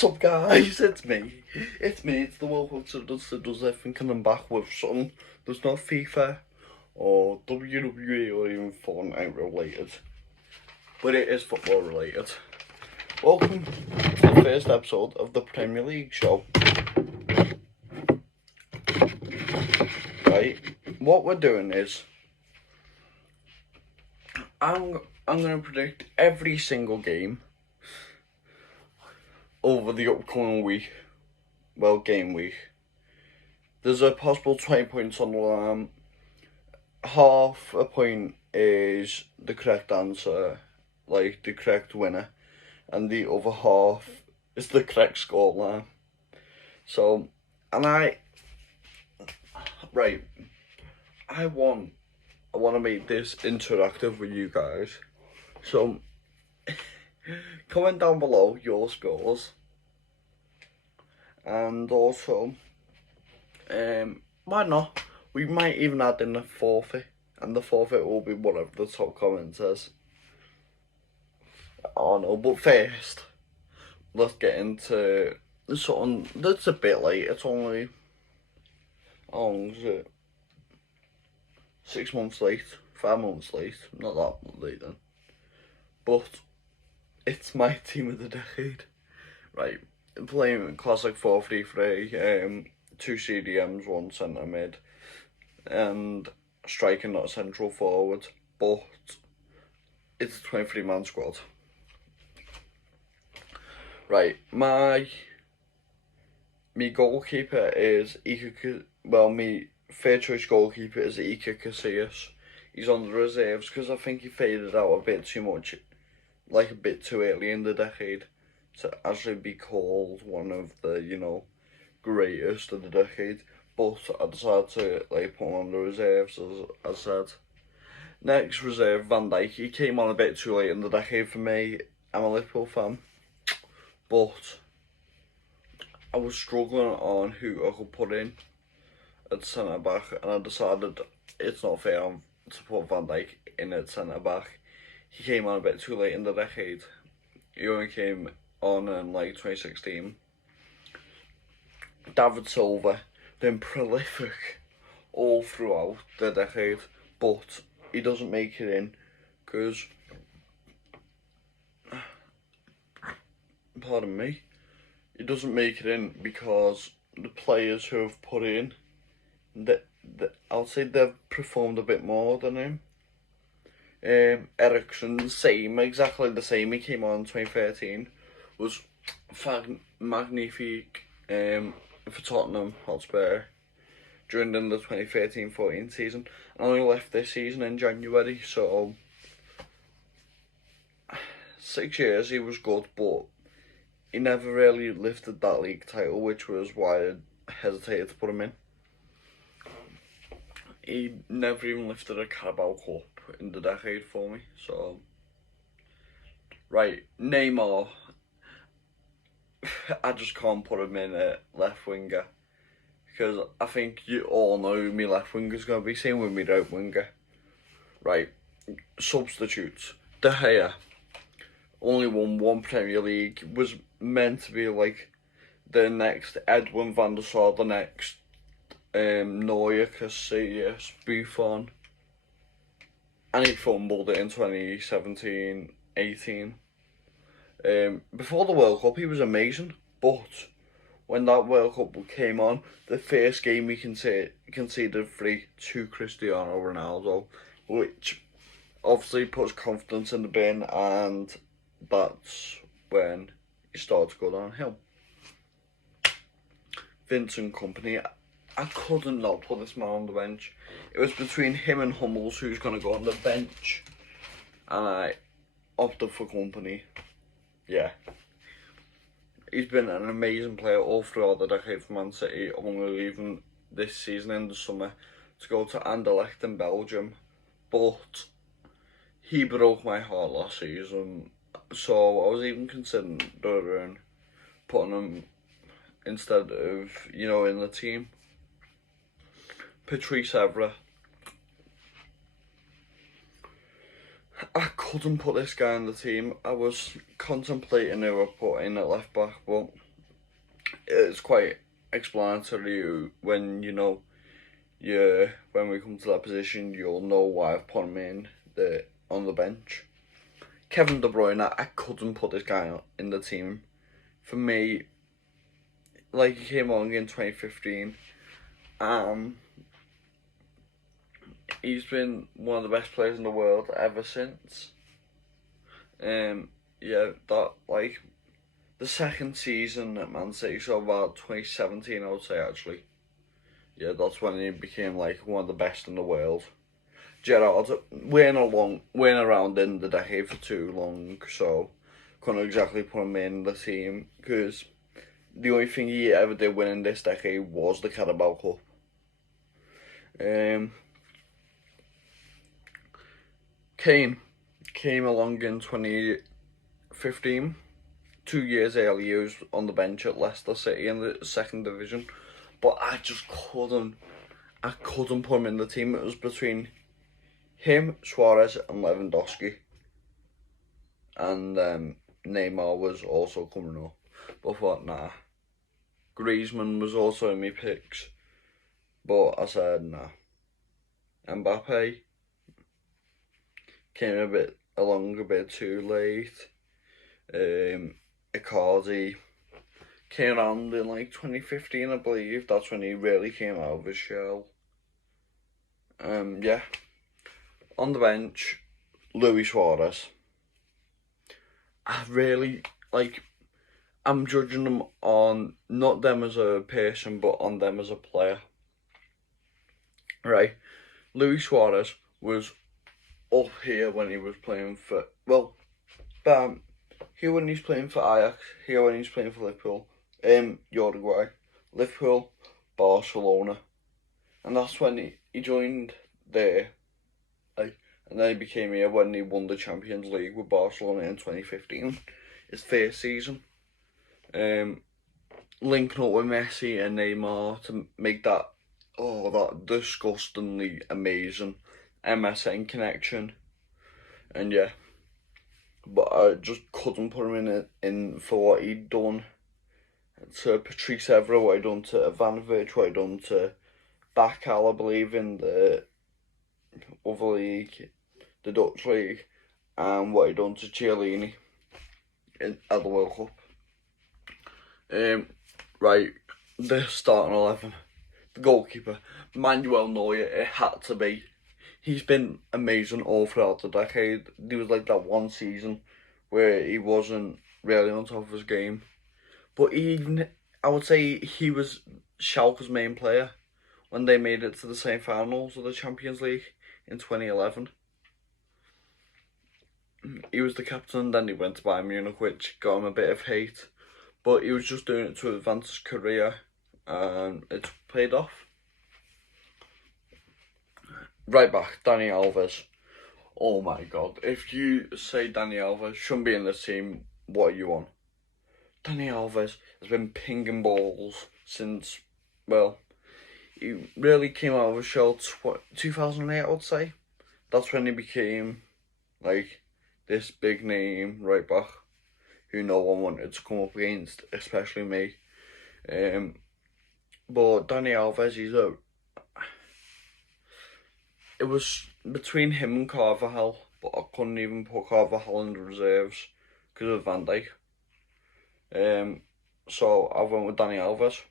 What's up, guys? It's me. It's the World Cup that does everything, and I'm back with something that's not FIFA or WWE or even Fortnite related, but it is football related. Welcome to the first episode of the Premier League show. Right, what we're doing is I'm gonna predict every single game over the upcoming week. Well, game week. There's a possible 20 points on the line. Half a point is the correct answer, like the correct winner, and the other half is the correct scoreline. So, I want to make this interactive with you guys. So, comment down below your scores, and also, why not? We might even add in a forfeit, and the forfeit will be whatever the top comment says. Oh no, but first, let's get into something that's a bit late. It's only, how long is it? 6 months late, 5 months late, not that late then. But it's my team of the decade. Right, playing classic 4-3-3, 2 CDMs, 1 centre mid, and striking, not central forward, but it's a 23-man squad. Right, my goalkeeper is my third choice goalkeeper is Iker Casillas. He's on the reserves because I think he faded out a bit too much, like a bit too early in the decade to actually be called one of the, greatest of the decade. But I decided to put him on the reserves, as I said. Next reserve, Van Dijk. He came on a bit too late in the decade for me. I'm a Liverpool fan, but I was struggling on who I could put in at centre back, and I decided it's not fair to put Van Dijk in at centre back. He came on a bit too late in the decade. He only came on in 2016. David Silva, been prolific all throughout the decade, but he doesn't make it in because, pardon me, he doesn't make it in because the players who have put in, I'll say they've performed a bit more than him. Eriksen, exactly the same. He came on in 2013, was magnifique for Tottenham Hotspur during the 2013-14 season, and only left this season in January. So 6 years he was good, but he never really lifted that league title, which was why I hesitated to put him in. He never even lifted a Carabao Cup in the decade for me. So, right, Neymar. I just can't put him in at left winger because I think you all know who my left winger's going to be. Same with me right winger. Right, substitutes. De Gea only won 1 Premier League. Was meant to be like the next Edwin van der Sar, the next Neuer, Casillas, Buffon, and he fumbled it in 2017-18. Before the World Cup, he was amazing, but when that World Cup came on, the first game he conceded 3 to Cristiano Ronaldo, which obviously puts confidence in the bin, and that's when he started to go downhill. Vincent Kompany. I couldn't not put this man on the bench. It was between him and Hummels who's going to go on the bench, and I opted for Kompany. Yeah. He's been an amazing player all throughout the decade for Man City, only leaving this season in the summer to go to Anderlecht in Belgium. But he broke my heart last season, so I was even considering putting him instead of, in the team. Patrice Evra. I couldn't put this guy in the team. I was contemplating who I put in at left back, but it's quite explanatory when when we come to that position, you'll know why I've put him on the bench. Kevin De Bruyne, I couldn't put this guy in the team. For me, like, he came along in 2015. He's been one of the best players in the world ever since. That, like, the second season at Man City, so about 2017, I would say, actually. Yeah, that's when he became, like, one of the best in the world. Gerrard weren't around in the decade for too long, so couldn't exactly put him in the team, because the only thing he ever did win in this decade was the Carabao Cup. Kane came along in 2015. 2 years earlier, he was on the bench at Leicester City in the second division, but I just couldn't put him in the team. It was between him, Suarez, and Lewandowski, and Neymar was also coming up. But I thought, nah. Griezmann was also in my picks, but I said nah. Mbappe came along a bit too late. Icardi came around in like 2015, I believe. That's when he really came out of his shell. Yeah. On the bench, Luis Suarez. I'm judging them on not them as a person, but on them as a player. Right? Luis Suarez was up here when he was playing for, here when he's playing for Ajax, here when he's playing for Liverpool, Uruguay, Liverpool, Barcelona, and that's when he joined there, and then he became here when he won the Champions League with Barcelona in 2015, his first season, linking up with Messi and Neymar to make that disgustingly amazing MSN connection, and yeah. But I just couldn't put him in for what he'd done to Patrice Evra, what he'd done to Ivanovic, what he'd done to Bakal, I believe, in the other league, the Dutch league, and what he'd done to Chiellini at the World Cup. Right, the starting 11, the goalkeeper, Manuel Neuer, it had to be. He's been amazing all throughout the decade. There was like that one season where he wasn't really on top of his game. But I would say he was Schalke's main player when they made it to the semi-finals of the Champions League in 2011. He was the captain, then he went to Bayern Munich, which got him a bit of hate. But he was just doing it to advance his career, and it's paid off. Right back, Dani Alves. Oh my god, if you say Dani Alves shouldn't be in this team, what are you on? Dani Alves has been pinging balls since, he really came out of his shell 2008, I would say. That's when he became, like, this big name right back who no one wanted to come up against, especially me. But Dani Alves, it was between him and Carvajal, but I couldn't even put Carvajal in the reserves because of Van Dijk. So I went with Dani Alves.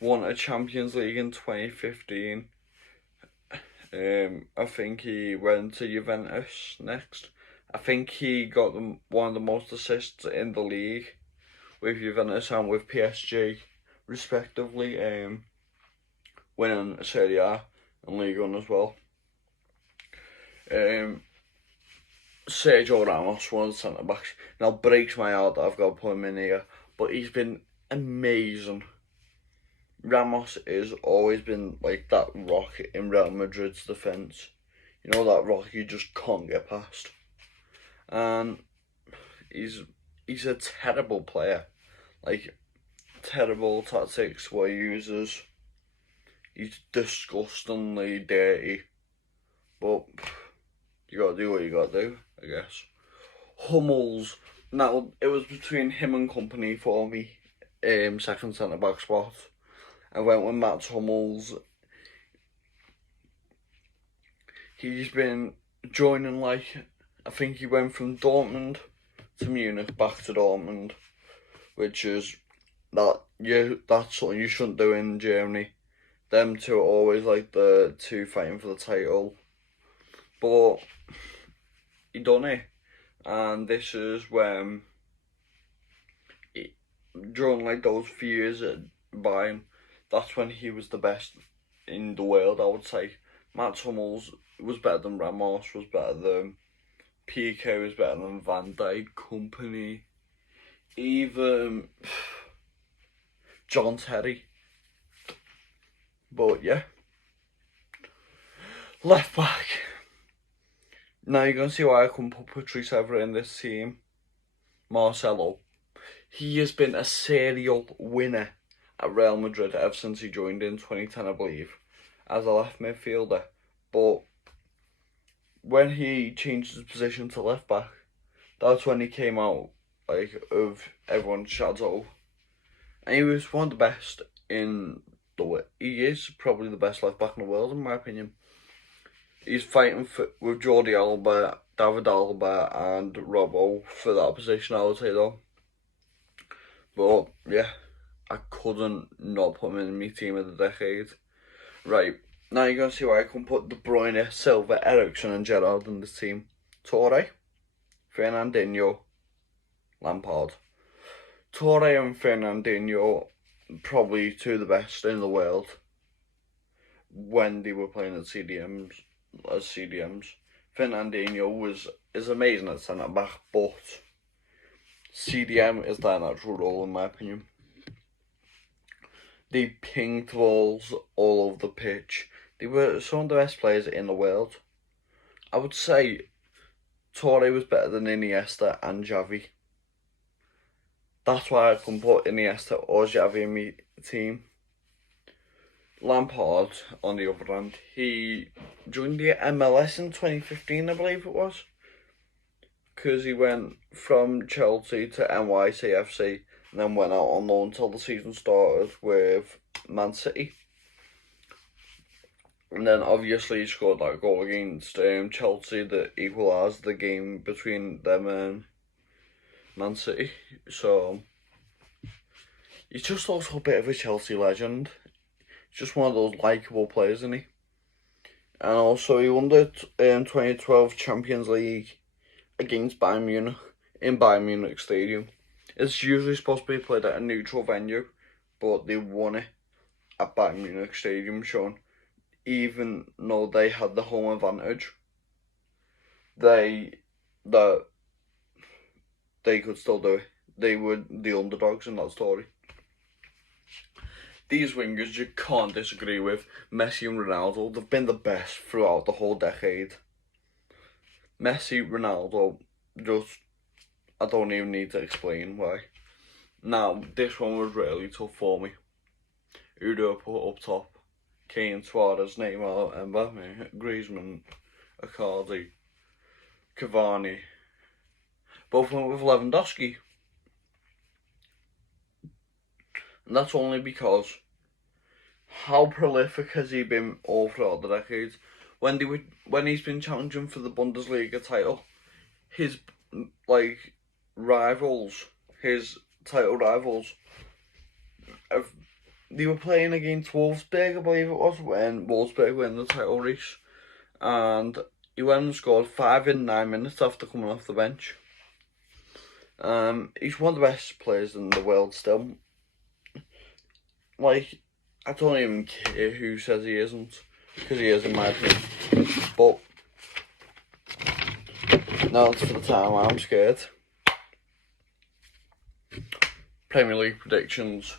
Won a Champions League in 2015. I think he went to Juventus next. I think he got one of the most assists in the league with Juventus and with PSG, respectively. Winning Serie A and Ligue 1 as well. Sergio Ramos, one of the centre backs. Now breaks my heart that I've got to put him in here, but he's been amazing. Ramos has always been like that rock in Real Madrid's defence. You know, that rock you just can't get past. And he's a terrible player. Like, terrible tactics what he uses. He's disgustingly dirty. But you gotta do what you gotta do, I guess. Hummels. Now, it was between him and Kompany for me second centre back spot. I went with Mats Hummels. He's been joining, like, I think he went from Dortmund to Munich, back to Dortmund, which is that's something you shouldn't do in Germany. Them two are always like the two fighting for the title, but he done it, and this is when during like those few years at Bayern, that's when he was the best in the world, I would say. Mats Hummels was better than Ramos, was better than Piqué, was better than Van Dijk, Kompany, even John Terry. But yeah, left back. Now you're going to see why I couldn't put Patrice Evra in this team. Marcelo. He has been a serial winner at Real Madrid ever since he joined in 2010, I believe, as a left midfielder. But when he changed his position to left back, that's when he came out like of everyone's shadow. And he was one of the best in the world. He is probably the best left back in the world, in my opinion. He's fighting with Jordi Alba, David Alba, and Robbo for that position, I would say, though. But yeah, I couldn't not put him in my team of the decade. Right, now you're going to see why I can put De Bruyne, Silva, Eriksen and Gerrard in this team. Torre, Fernandinho, Lampard. Torre and Fernandinho, probably two of the best in the world when they were playing at CDMs. Fernandinho is amazing at centre back, but CDM is their natural role, in my opinion. They pinged balls all over the pitch. They were some of the best players in the world. I would say Torre was better than Iniesta and Xavi. That's why I couldn't put Iniesta or Xavi in my team. Lampard, on the other hand, he joined the MLS in 2015, I believe it was, because he went from Chelsea to NYCFC and then went out on loan until the season started with Man City. And then obviously he scored that goal against Chelsea that equalised the game between them and Man City. So he's just also a bit of a Chelsea legend. Just one of those likeable players, isn't he? And also he won the 2012 Champions League against Bayern Munich in Bayern Munich Stadium. It's usually supposed to be played at a neutral venue, but they won it at Bayern Munich Stadium, showing even though they had the home advantage, they could still do it. They were the underdogs in that story. These wingers you can't disagree with. Messi and Ronaldo, they've been the best throughout the whole decade. Messi, Ronaldo, I don't even need to explain why. Now, this one was really tough for me. Who do I put up top? Kane, Suarez, Neymar, Mbappe, Griezmann, Icardi, Cavani. Both went with Lewandowski. And that's only because how prolific has he been all throughout the decades? When he's been challenging for the Bundesliga title, his title rivals, they were playing against Wolfsburg, I believe it was, when Wolfsburg won the title race, and he went and scored 5 in 9 minutes after coming off the bench. He's one of the best players in the world still. Like, I don't even care who says he isn't, because he is in my opinion. But now it's for the time I'm scared. Premier League predictions.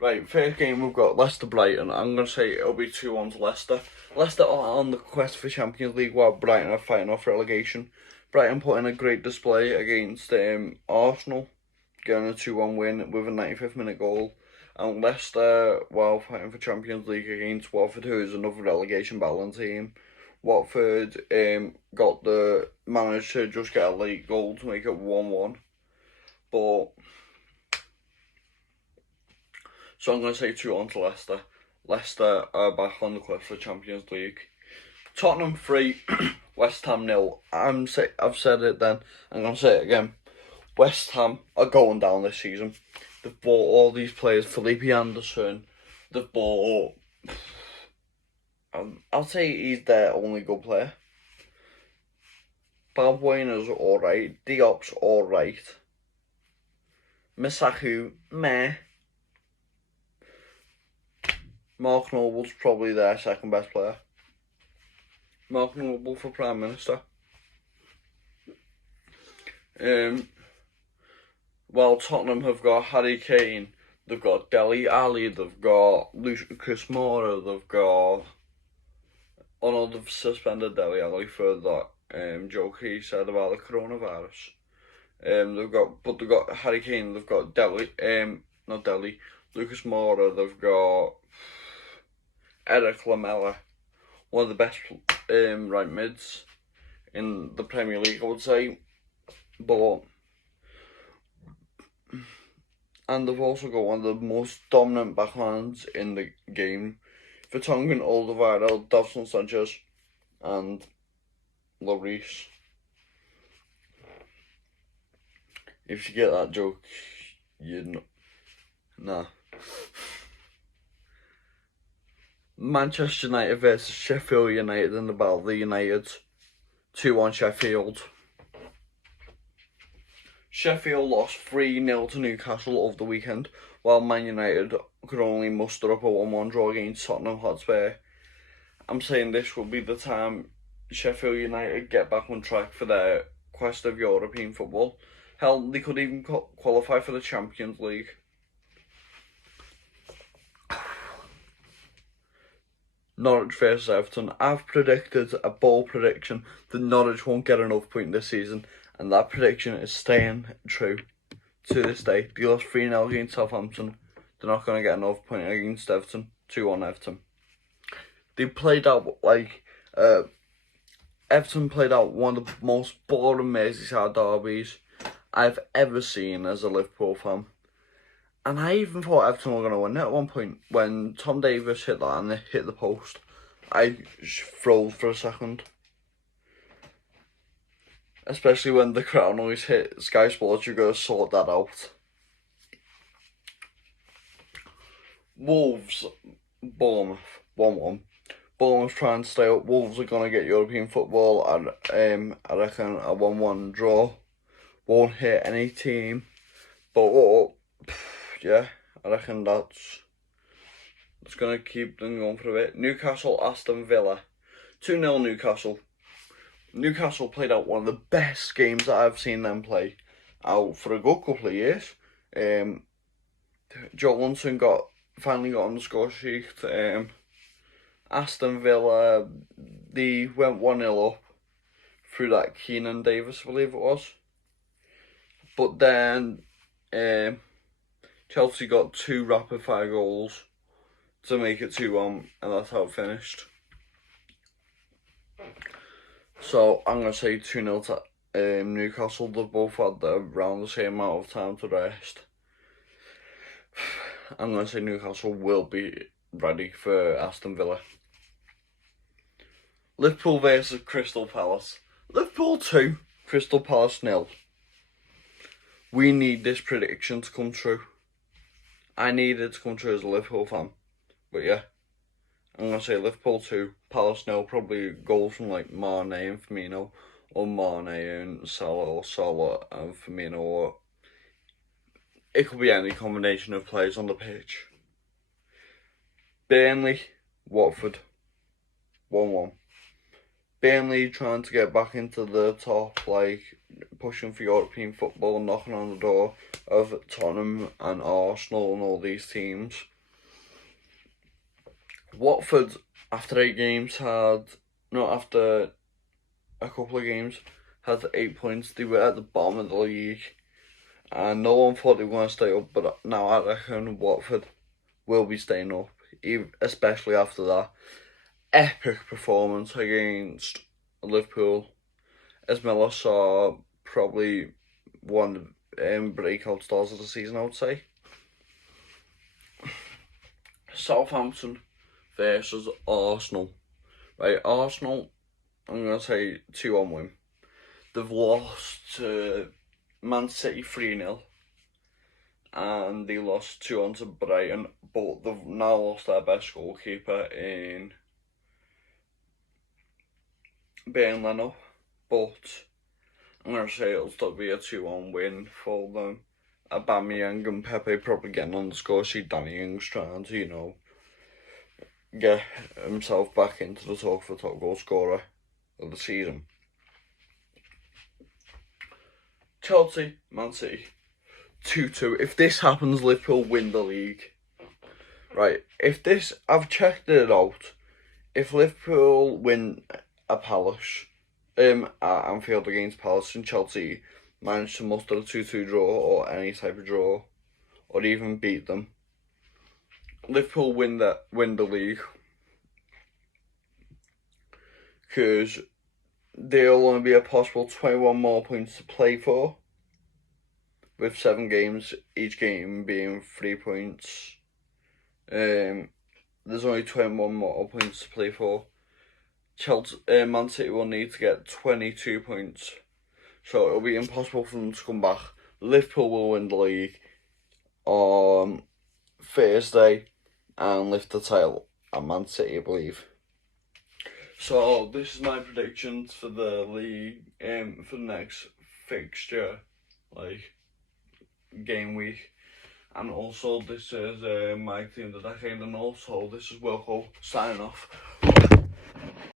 Right, first game we've got Leicester Brighton. I'm going to say it'll be 2-1 to Leicester. Leicester are on the quest for Champions League while Brighton are fighting off relegation. Brighton put in a great display against Arsenal, getting a 2-1 win with a 95th minute goal. And Leicester, while fighting for Champions League against Watford, who is another relegation battling team. Watford managed to just get a late goal to make it 1-1. But So I'm going to say 2-1 to Leicester. Leicester are back on the quest for Champions League. Tottenham 3, West Ham 0. I've said it then, I'm going to say it again. West Ham are going down this season. They've bought all these players, Felipe Anderson. They've bought... I'll say he's their only good player. Balbuena's alright. Diop's alright. Misaku, meh. Mark Noble's probably their second best player. Mark Noble for Prime Minister. While Tottenham have got Harry Kane, they've got Dele Alli, they've got Lucas Moura, they've got... Oh no, they've suspended Dele Alli for that joke he said about the coronavirus. They've got Harry Kane, they've got Lucas Moura, they've got Eric Lamela, one of the best right mids in the Premier League, I would say. And they've also got one of the most dominant backlines in the game. Vertonghen, Alderweireld, Davinson Sanchez, and Lloris. If you get that joke, nah. Manchester United versus Sheffield United in the Battle of the United. 2-1 Sheffield. Sheffield lost 3-0 to Newcastle over the weekend, while Man United could only muster up a 1-1 draw against Tottenham Hotspur. I'm saying this will be the time Sheffield United get back on track for their quest of European football. Hell, they could even qualify for the Champions League. Norwich versus Everton. I've predicted a bold prediction that Norwich won't get enough points this season, and that prediction is staying true to this day. They lost 3-0 against Southampton. They're not going to get enough points against Everton. 2-1 Everton. They played out Everton played out one of the most boring Merseyside derbies I've ever seen as a Liverpool fan. And I even thought Everton were going to win it at one point. When Tom Davies hit that and they hit the post, I froze for a second. Especially when the crowd noise hit Sky Sports, you're going to sort that out. Wolves, Bournemouth, 1-1. Bournemouth trying to stay up. Wolves are going to get European football. And I reckon a 1-1 draw won't hit any team. But yeah, I reckon that's going to keep them going for a bit. Newcastle, Aston Villa. 2-0 Newcastle. Newcastle played out one of the best games that I've seen them play out for a good couple of years. Joe Lunson finally got on the score sheet. Aston Villa, they went 1-0 up through that Keenan Davis, I believe it was. But then Chelsea got 2 rapid fire goals to make it 2-1, and that's how it finished. So I'm going to say 2-0 to Newcastle. They've both had around the same amount of time to rest. I'm going to say Newcastle will be ready for Aston Villa. Liverpool versus Crystal Palace. Liverpool 2, Crystal Palace 0. We need this prediction to come true. I need it to come true as a Liverpool fan. But yeah, I'm going to say Liverpool 2, Palace 0. Probably goals from like Mane and Firmino, or Mane and Salah, or Salah and Firmino, or it could be any combination of players on the pitch. Burnley, Watford, 1-1. Burnley trying to get back into the top, like pushing for European football, knocking on the door of Tottenham and Arsenal and all these teams. Watford, after a couple of games, had 8 points. They were at the bottom of the league, and no one thought they were going to stay up, but now I reckon Watford will be staying up, especially after that epic performance against Liverpool. As Miller saw, probably one of the breakout stars of the season, I would say. Southampton versus Arsenal. Right, Arsenal, I'm going to say 2-1 win. They've lost to Man City 3-0. And they lost 2-1 to Brighton. But they've now lost their best goalkeeper in Ben Leno. But I'm going to say it'll still be a 2-1 win for them. Aubameyang and Pepe probably getting on the score sheet. Danny Ings trying to, get himself back into the talk for top goal scorer of the season. Chelsea, Man City, 2-2. If this happens, Liverpool win the league. Right, I've checked it out. If Liverpool win at Palace, at Anfield against Palace, and Chelsea manage to muster a 2-2 draw or any type of draw, or even beat them, Liverpool win the league, because there'll only be a possible 21 more points to play for, with 7 games, each game being 3 points. There's only 21 more points to play for. Man City will need to get 22 points, so it'll be impossible for them to come back. Liverpool will win the league on Thursday and lift the title at Man City, I believe. So this is my predictions for the league, for the next fixture, game week. And also this is my team of the decade, and also this is Wilco signing off.